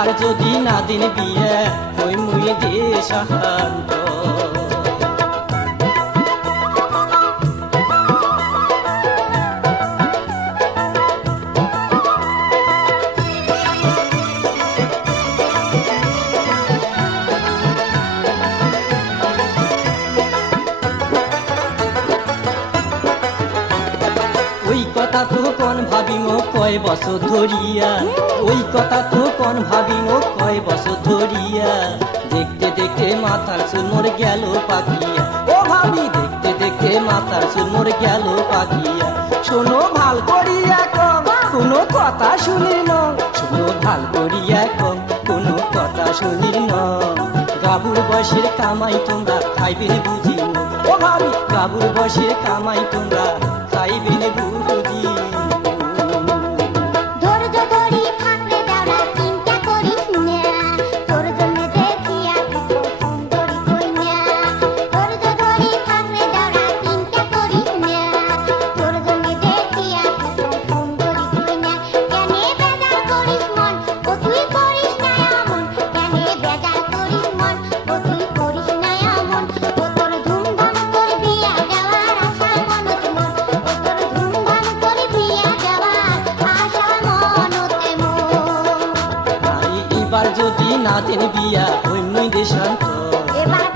এবার যদি না দিন বিয়ে ওই মুই দে ওই ভাবিম কয় বছর ধরিয়া? ওই কথা তো কোন ভাবিম কয় বছর ধরিয়া? দেখতে দেখতে মাথার চুল মোর গেল পাকিয়া ও ভাবি, দেখতে দেখতে মাথার চুল মোর গেল পাকিয়া শোনো ভালো করিয়া কম কোনো কথা শুনি ন। শোনো ভালো করিয়া কম কোনো কথা শুনি ন। গাবুর বসের কামাই তোমরা খাইবে বুঝি ও ভাবি, গাবুর বসের কামাই তোমরা খাইবে বুঝি। দেন বিয়া অন্যই দেশান্ত এইবার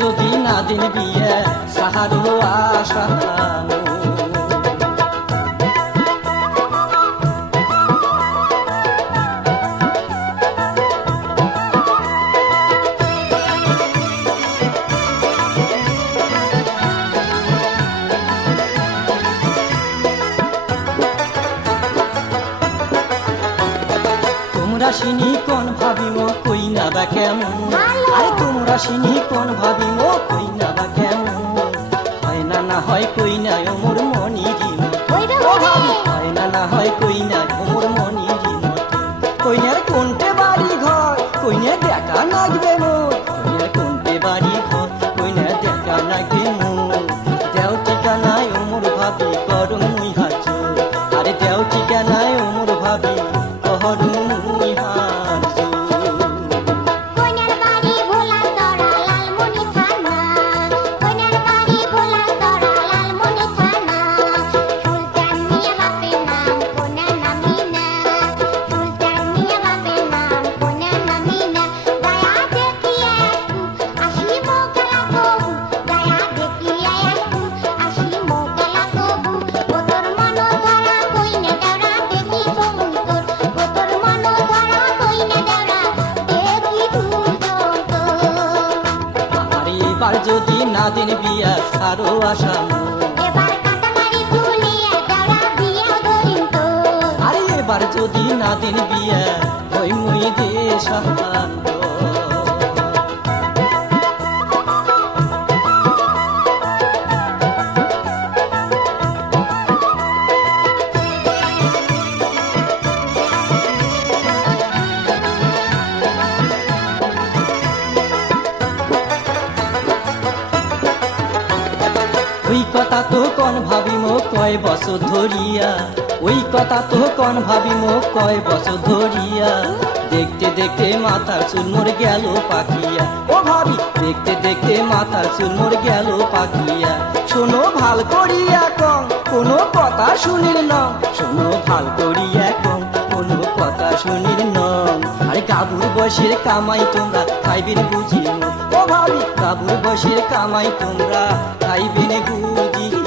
যদি না দিন বিয়া সাহারো আশা। তোমরা শিনি কোন ভাবিম কই না বা কেমন। আরে তোমরা শিনি কোন ভাবিম কই না বা কেমন? হয় না না হয় কই না ওমর মনি হয় না না হয় কই না ওমর মনিরি এবার যদি না দিন বিয়া আরও আসাম আরে এবার যদি না দিন বিয়া ওই মুই দেশান্ত কথা তো কোন ভাবিম, কয় বছর ধরিয়া? ওই কথা তো কোন ভাবিম, কয় বছর ধরিয়া? দেখতে দেখতে মাথার চুল মোর গেল পাখিয়া। ও ভাবি, দেখতে দেখতে মাথার চুল মোর গেল পাখিয়া। শোনো ভালো করিয়া কম, কোনো কথা শুনির ন শোনো ভালো করিয়া কম, কোনো কথা শুনির ন আরে কাবুর বসের কামাই তোমরা খাইবেন বুঝি ভাবি কাবুর বসে কামাই তোমরা খাইবেন বুঝি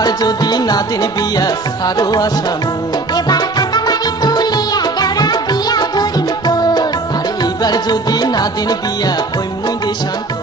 এবার যদি না দেন বিয়া সারো আসামু আরে এবার যদি না দেন বিয়া ওই মুই দেশান্ত